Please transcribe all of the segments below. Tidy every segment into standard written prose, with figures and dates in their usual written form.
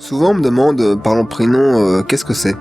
Souvent on me demande, parlons prénom, qu'est-ce que c'est?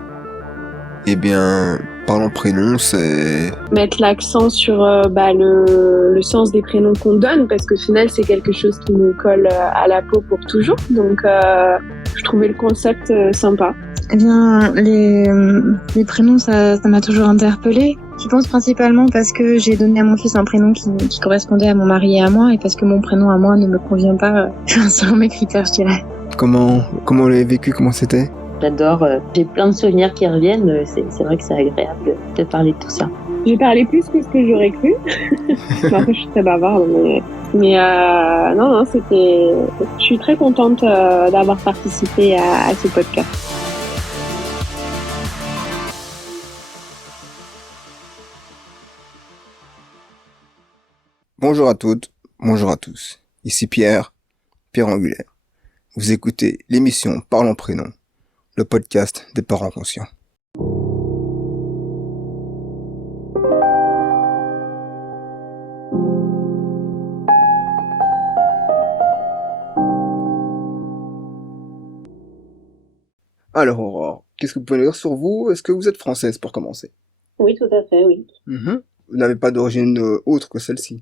Eh bien, parlons prénom, c'est... Mettre l'accent sur le sens des prénoms qu'on donne, parce qu'au final, c'est quelque chose qui nous colle à la peau pour toujours. Donc, je trouvais le concept sympa. Eh bien, les prénoms, ça m'a toujours interpellée. Je pense principalement parce que j'ai donné à mon fils un prénom qui correspondait à mon mari et à moi, et parce que mon prénom à moi ne me convient pas selon mes critères, je dirais. Comment vous l'avez vécu, comment c'était? J'adore, j'ai plein de souvenirs qui reviennent, c'est vrai que c'est agréable de parler de tout ça. J'ai parlé plus que ce que j'aurais cru. Après, je suis très bavarde, mais non, c'était... Je suis très contente d'avoir participé à ce podcast. Bonjour à toutes, bonjour à tous. Ici Pierre Angulaire. Vous écoutez l'émission Parlons Prénom, le podcast des parents conscients. Alors Aurore, qu'est-ce que vous pouvez nous dire sur vous? Est-ce que vous êtes française pour commencer? Oui, tout à fait, oui. Vous n'avez pas d'origine autre que celle-ci?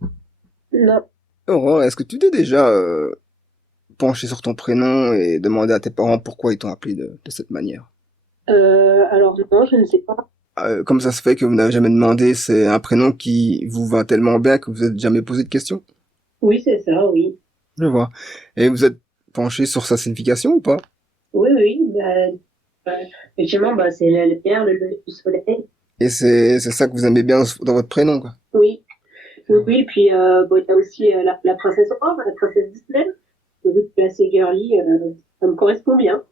Non. Aurore, est-ce que tu t'es déjà penché sur ton prénom et demandé à tes parents pourquoi ils t'ont appelé de cette manière? Alors non, je ne sais pas. Comme ça se fait que vous n'avez jamais demandé, c'est un prénom qui vous va tellement bien que vous n'êtes jamais posé de questions? Oui, c'est ça, oui. Je vois. Et vous êtes penché sur sa signification ou pas? Oui, effectivement, c'est la lumière, le lever du soleil. Et c'est ça que vous aimez bien dans votre prénom, quoi? Oui, puis il y a aussi la princesse Aurore, la princesse Disney. Vu que c'est assez girly, ça me correspond bien.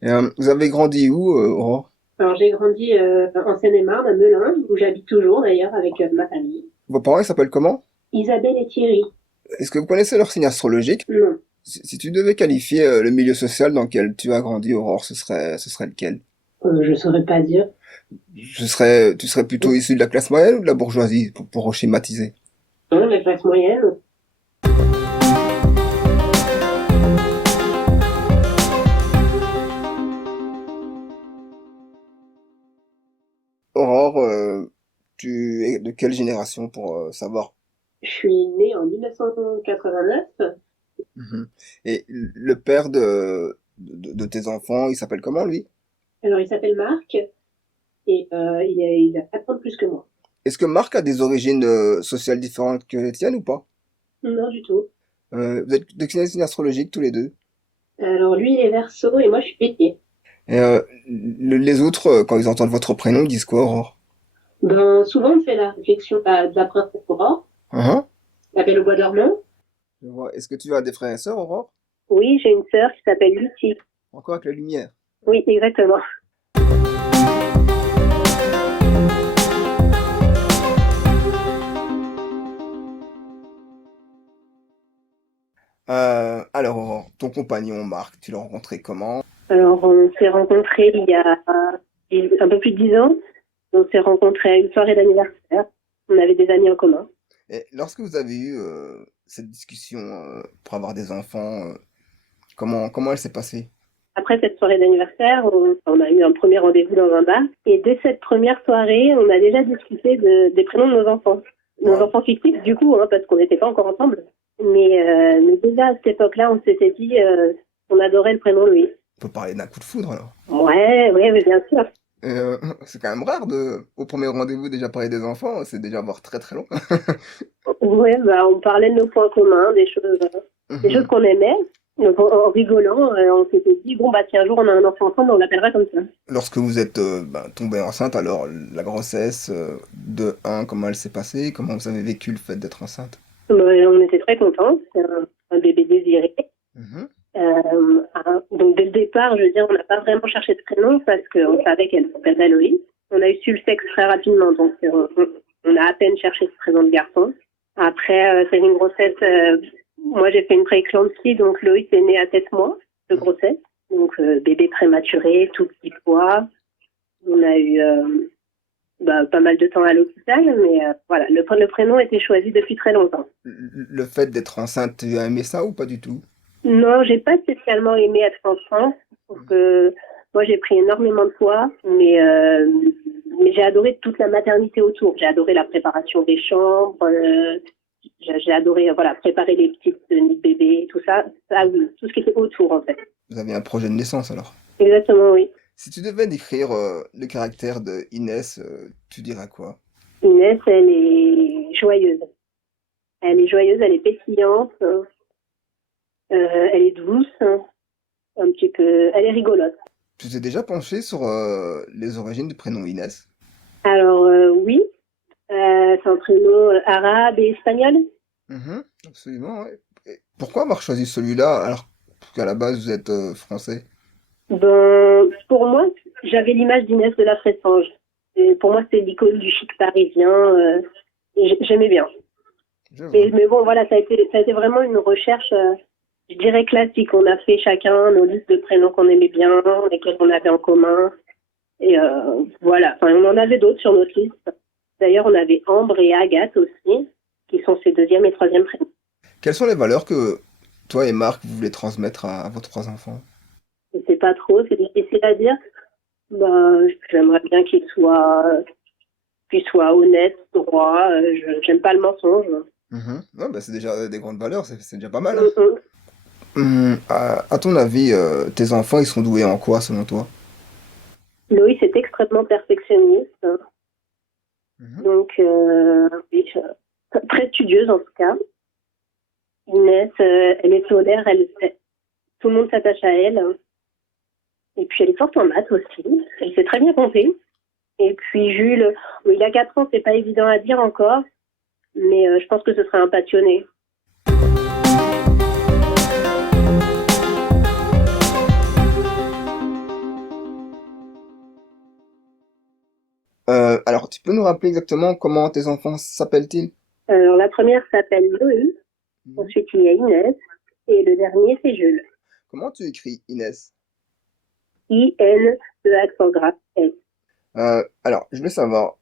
Et, vous avez grandi où, Aurore? Alors j'ai grandi en Seine-et-Marne, à Melun, où j'habite toujours d'ailleurs avec ma famille. Vos parents, ils s'appellent comment? Isabelle et Thierry. Est-ce que vous connaissez leur signe astrologique? Non. Si tu devais qualifier le milieu social dans lequel tu as grandi, Aurore, ce serait lequel? Je saurais pas dire. Tu serais plutôt issu de la classe moyenne ou de la bourgeoisie, pour schématiser? Non, la classe moyenne. Aurore, tu es de quelle génération pour savoir? Je suis née en 1989. Et le père de tes enfants, il s'appelle comment, lui? Alors il s'appelle Marc et il a 4 ans de plus que moi. Est-ce que Marc a des origines sociales différentes que les tiennes ou pas? Non, du tout. Vous êtes de quel signe astrologique tous les deux? Alors lui il est Verseau et moi je suis Bélier. Et les autres, quand ils entendent votre prénom, ils disent quoi, Aurore? Souvent on fait la réflexion de la princesse Aurore. La Belle au bois dormant. Je vois. Est-ce que tu as des frères et sœurs, Aurore? Oui, j'ai une sœur qui s'appelle Lucie. Encore avec la lumière. Oui, exactement. Alors, Aurore, ton compagnon Marc, tu l'as rencontré comment? Alors on s'est rencontrés il y a un peu plus de 10 ans. On s'est rencontrés à une soirée d'anniversaire. On avait des amis en commun. Et lorsque vous avez eu cette discussion pour avoir des enfants, comment elle s'est passée? Après cette soirée d'anniversaire, on a eu un premier rendez-vous dans un bar. Et dès cette première soirée, on a déjà discuté des prénoms de nos enfants. Nos enfants fictifs, du coup, parce qu'on n'était pas encore ensemble. Mais déjà, à cette époque-là, on s'était dit on adorait le prénom Louis. On peut parler d'un coup de foudre, alors? Ouais, mais bien sûr. C'est quand même rare au premier rendez-vous déjà parler des enfants, c'est déjà voir très très long. Ouais, on parlait de nos points communs, des choses qu'on aimait. Donc en rigolant, on s'était dit si un jour on a un enfant ensemble, on l'appellera comme ça. Lorsque vous êtes tombée enceinte, alors la grossesse comment elle s'est passée? Comment vous avez vécu le fait d'être enceinte? On était très contents, c'est un bébé désiré. Donc dès le départ, je veux dire, on n'a pas vraiment cherché de prénom parce qu'on savait qu'elle s'appellerait Loïs. On a eu su le sexe très rapidement, donc on a à peine cherché ce prénom de garçon. Après, c'est une grossesse. Moi, j'ai fait une prééclampsie, donc Loïs est né à 7 mois de grossesse. Donc bébé prématuré, tout petit poids. On a eu pas mal de temps à l'hôpital, mais voilà, le prénom était choisi depuis très longtemps. Le fait d'être enceinte, tu as aimé ça ou pas du tout? Non, j'ai pas spécialement aimé être enceinte. Donc, moi, j'ai pris énormément de poids, mais j'ai adoré toute la maternité autour. J'ai adoré la préparation des chambres, j'ai adoré préparer les petites nids de bébés, tout ça. Ça, oui, tout ce qui était autour, en fait. Vous avez un projet de naissance alors. Exactement, oui. Si tu devais décrire le caractère de Inès, tu dirais quoi? Inès, elle est joyeuse. Elle est joyeuse, elle est pétillante, elle est douce, un petit peu, elle est rigolote. Tu t'es déjà penché sur les origines du prénom Inès? Alors oui, c'est un prénom arabe et espagnol. Mhm, absolument, ouais. Et pourquoi avoir choisi celui-là alors qu'à la base vous êtes français? Ben, pour moi, j'avais l'image d'Inès de la Fressange. Et pour moi, c'était l'icône du chic parisien. Et j'aimais bien. Je vois. Mais bon, voilà, ça a été vraiment une recherche, je dirais classique. On a fait chacun nos listes de prénoms qu'on aimait bien, lesquels on avait en commun. Et voilà, enfin, on en avait d'autres sur notre liste. D'ailleurs, on avait Ambre et Agathe aussi, qui sont ses deuxième et troisième prénoms. Quelles sont les valeurs que toi et Marc vous voulez transmettre à vos trois enfants? Je sais pas trop, c'est difficile à dire. Ben, j'aimerais bien qu'il soit honnête, droit. J'aime pas le mensonge. Mhm. Ouais, bah, c'est déjà des grandes valeurs, c'est déjà pas mal, hein. Mm, mm. À ton avis, tes enfants, ils sont doués en quoi selon toi? Loïs est extrêmement perfectionniste, Mhm. donc oui, très studieuse en tout cas. Inès, elle est solaire, tout le monde s'attache à elle. Et puis elle est forte en maths aussi. Elle sait très bien compter. Et puis Jules, oui, il a 4 ans, c'est pas évident à dire encore, mais je pense que ce sera un passionné. Alors, tu peux nous rappeler exactement comment tes enfants s'appellent-ils? Alors la première s'appelle Loïs, Mhm. ensuite il y a Inès, et le dernier c'est Jules. Comment tu écris Inès? I-N-E accent grave S. Alors, je voulais savoir,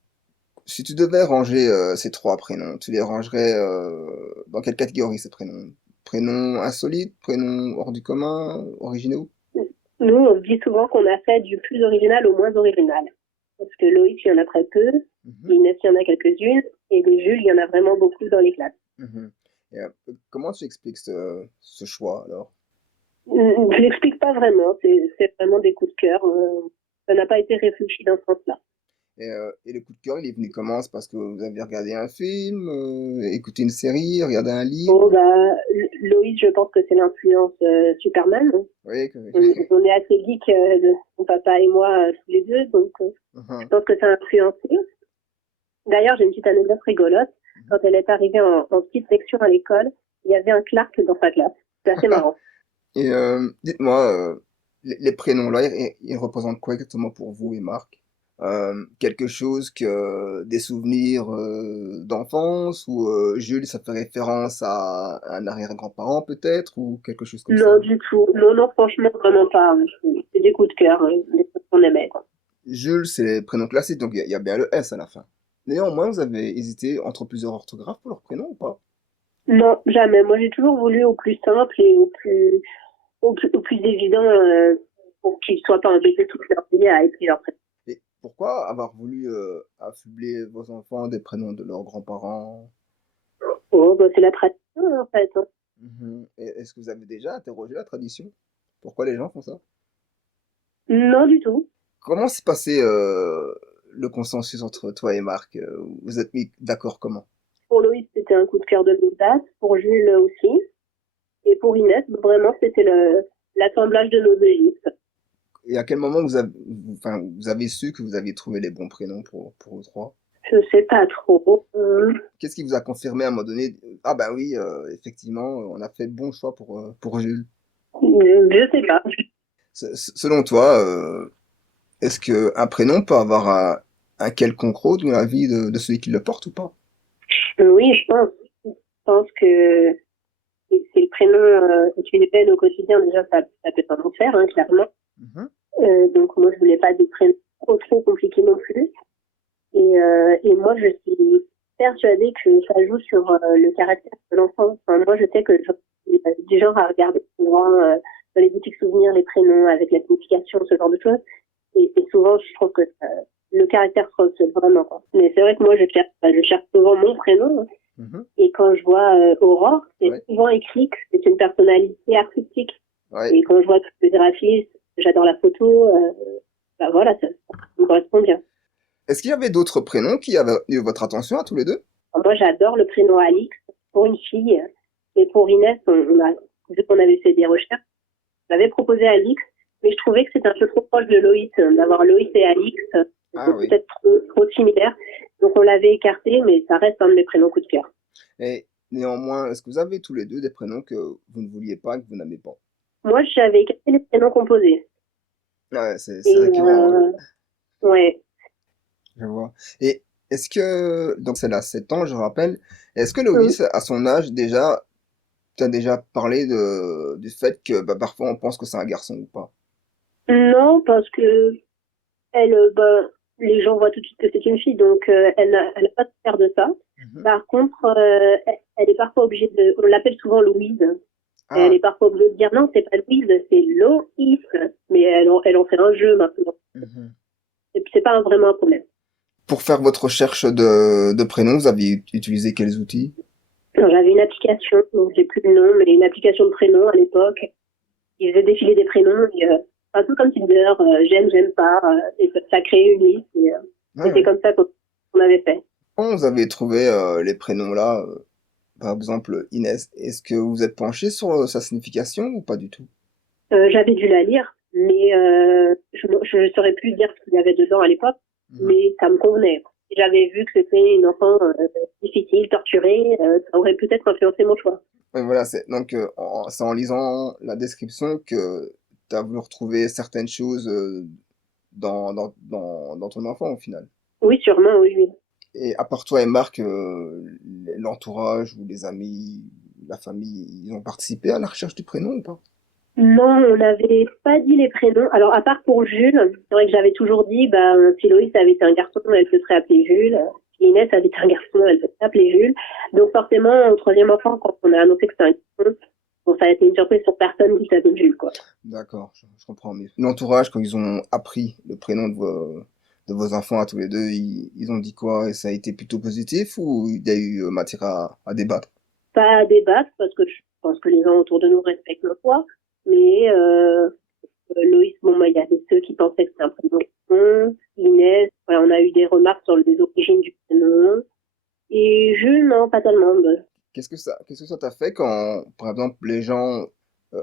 si tu devais ranger ces trois prénoms, tu les rangerais dans quelle catégorie ces prénoms? Prénoms insolites, prénoms hors du commun, originaux? Nous, on se dit souvent qu'on a fait du plus original au moins original. Parce que Loïs, il y en a très peu, Mhm, Inès, il y en a quelques-unes, et des Jules, il y en a vraiment beaucoup dans les classes. mhm. Et, comment tu expliques ce choix alors? Je l'explique pas vraiment, c'est vraiment des coups de cœur. Ça n'a pas été réfléchi dans ce sens-là. Et le coup de cœur, il est venu comment? C'est parce que vous avez regardé un film, écouté une série, regardé un Bon, livre? bah, Loïs, je pense que c'est l'influence Superman. Oui, On est assez geeks, mon papa et moi, tous les deux, donc je Mhm, pense que ça a influencé. D'ailleurs, j'ai une petite anecdote rigolote. Quand elle est arrivée en petite section à l'école, il y avait un Clark dans sa classe. C'est assez mhm. marrant. Et dites-moi, les prénoms là, ils représentent quoi exactement pour vous et Marc? Quelque chose que des souvenirs d'enfance ou Jules, ça fait référence à un arrière-grand-parent peut-être ou quelque chose comme ça? Non, du tout. Non, non, franchement, vraiment pas. C'est des coups de cœur, des choses qu'on aimait, quoi. Jules, c'est les prénoms classiques, donc il y a bien le S à la fin. Néanmoins, vous avez hésité entre plusieurs orthographes pour leur prénom ou pas? Non, jamais. Moi, j'ai toujours voulu au plus simple et au plus évident pour qu'ils soient pas embêtés toute leur vie à écrire leur prénom. Et pourquoi avoir voulu affubler vos enfants des prénoms de leurs grands-parents? Oh, bah, c'est la tradition, en fait, hein. Mhm. Et est-ce que vous avez déjà interrogé la tradition? Pourquoi les gens font ça? Non, du tout. Comment s'est passé le consensus entre toi et Marc? Vous êtes mis d'accord comment? Pour Loïs, c'était un coup de cœur de l'audace. Pour Jules aussi. Et pour Inès, vraiment, c'était l'assemblage de nos deux listes. Et à quel moment enfin, vous avez su que vous aviez trouvé les bons prénoms pour vous trois? Je sais pas trop. Qu'est-ce qui vous a confirmé à un moment donné? Ah ben oui, effectivement, on a fait le bon choix pour Jules. Je sais pas. Selon toi, est-ce que un prénom peut avoir un quelconque rôle dans la vie de celui qui le porte ou pas? Oui, je pense. Je pense que c'est le prénom que tu les peines au quotidien. Déjà, ça peut pas en faire, hein, clairement. Mhm. Donc, moi, je voulais pas des prénoms trop compliqués non plus. Et moi, je suis persuadée que ça joue sur le caractère de l'enfant. Enfin, moi, je sais que je suis du genre à regarder souvent dans les boutiques souvenirs les prénoms avec la signification, ce genre de choses. Et souvent, je trouve que le caractère se reflète vraiment, quoi. Mais c'est vrai que moi, je cherche souvent mon prénom. Mhm. Et quand je vois Aurore, c'est Ouais. souvent écrit que c'est une personnalité artistique. Ouais. Et quand je vois toutes les graphistes, j'adore la photo, bah voilà, ça me correspond bien. Est-ce qu'il y avait d'autres prénoms qui avaient eu votre attention à tous les deux? Alors, moi, j'adore le prénom Alix pour une fille. Et pour Inès, vu qu'on avait fait des recherches, j'avais proposé Alix, mais je trouvais que c'était un peu trop proche de Loïs, d'avoir Loïs et Alix. Ah C'était oui. peut-être trop similaire. Donc on l'avait écarté, mais ça reste un de mes prénoms coup de cœur. Et néanmoins, est-ce que vous avez tous les deux des prénoms que vous ne vouliez pas, que vous n'aimez pas? Moi, j'avais écarté les prénoms composés. Ouais, c'est Et récurrent, hein. ouais. Je vois. Et est-ce que, donc c'est là 7 ans, je rappelle, est-ce que Mhm. Loïs, à son âge, déjà, t'as déjà parlé du fait que bah, parfois on pense que c'est un garçon ou pas? Non, parce que elle, les gens voient tout de suite que c'est une fille, donc elle n'a pas de faire de ça. Mhm. Par contre, elle est parfois obligée de, on l'appelle souvent Louise, et elle Ah, est parfois obligée de dire non, c'est pas Louise, c'est Loïs, mais elle en fait un jeu maintenant. mhm. Et puis c'est pas vraiment un problème. Pour faire votre recherche de prénoms, vous avez utilisé quels outils? Alors, j'avais une application, donc j'ai plus le nom, mais une application de prénoms à l'époque. Ils faisaient défiler des prénoms, et, un peu comme Tinder, j'aime pas, et ça créait une liste, et Ah, c'était ouais. comme ça qu'on avait fait. Quand vous avez trouvé les prénoms là, par exemple Inès, est-ce que vous êtes penché sur sa signification ou pas du tout? J'avais dû la lire, mais je ne saurais plus dire ce qu'il y avait dedans à l'époque, Mhm. mais ça me convenait. Si j'avais vu que c'était une enfant difficile, torturée, ça aurait peut-être influencé mon choix. Ouais, voilà, donc c'est en lisant la description que tu as voulu retrouver certaines choses dans ton enfant au final. Oui, sûrement, oui, oui. Et à part toi et Marc, l'entourage ou les amis, la famille, ils ont participé à la recherche du prénom ou pas? Non, on n'avait pas dit les prénoms. Alors, à part pour Jules, c'est vrai que j'avais toujours dit, bah, si Loïs avait été un garçon, elle se serait appelée Jules. Si Inès avait été un garçon, elle se serait appelée Jules. Donc, forcément, au troisième enfant, quand on a annoncé que c'était un garçon, bon, ça a été une surprise pour personne qui s'appelle Jules, quoi. D'accord, je comprends mieux. L'entourage, quand ils ont appris le prénom de vos enfants à tous les deux, ils ont dit quoi? Et ça a été plutôt positif ou il y a eu matière à débattre? Pas à débattre, parce que je pense que les gens autour de nous respectent nos choix. Mais Loïs, bon, bah, il y avait ceux qui pensaient que c'était un prénom garçon. Inès, voilà, on a eu des remarques sur les origines du prénom. Et Jules, non, pas tellement. Qu'est-ce que ça t'a fait quand, par exemple, les gens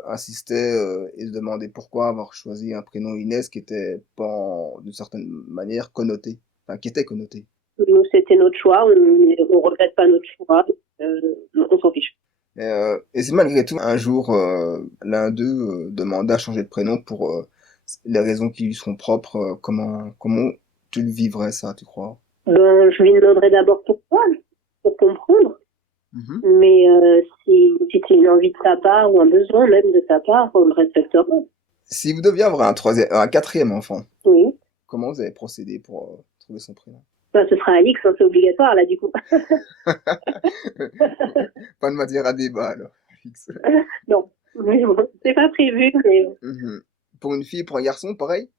insistaient et se demandaient pourquoi avoir choisi un prénom Inès qui était pas, d'une certaine manière, connoté, enfin, qui était connoté. Nous, c'était notre choix, on regrette pas notre choix, on s'en fiche. Et c'est malgré tout, un jour, l'un d'eux demande à changer de prénom pour les raisons qui lui sont propres. Comment tu le vivrais ça, tu crois? Ben, je lui demanderai d'abord pourquoi, pour comprendre. Mhm. Mais si c'est une envie de sa part ou un besoin même de sa part, on le respectera. Si vous deviez avoir un quatrième enfant, Oui. comment vous allez procéder pour trouver son prénom? Ben, ce sera Alix, hein, c'est obligatoire là du coup. Pas de matière à débat, alors. Fixe. Non, mais bon, c'est pas prévu. Mais Mhm. Pour une fille, pour un garçon, pareil?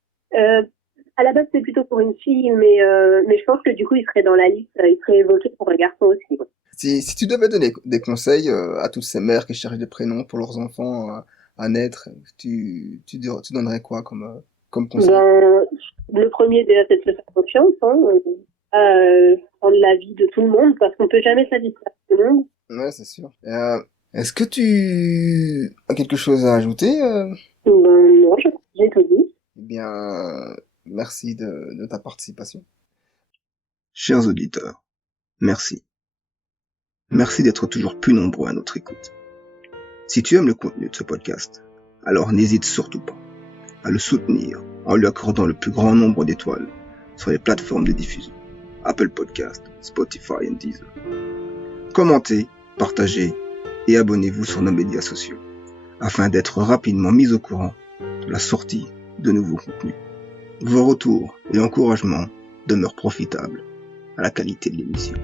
à la base c'est plutôt pour une fille, mais je pense que du coup il serait dans la liste, il serait évoqué pour un garçon aussi. Ouais. Si tu devais donner des conseils à toutes ces mères qui cherchent des prénoms pour leurs enfants à naître, tu donnerais quoi comme conseil? Ben, le premier déjà c'est de se faire confiance, hein, prendre l'avis de tout le monde parce qu'on peut jamais satisfaire tout le monde. Ouais, c'est sûr. Est-ce que tu as quelque chose à ajouter? Ben, non, j'ai tout dit. Eh bien, merci de ta participation. Chers auditeurs, merci. Merci d'être toujours plus nombreux à notre écoute. Si tu aimes le contenu de ce podcast, alors n'hésite surtout pas à le soutenir en lui accordant le plus grand nombre d'étoiles sur les plateformes de diffusion, Apple Podcast, Spotify et Deezer. Commentez, partagez et abonnez-vous sur nos médias sociaux afin d'être rapidement mis au courant de la sortie de nouveaux contenus. Vos retours et encouragements demeurent profitables à la qualité de l'émission.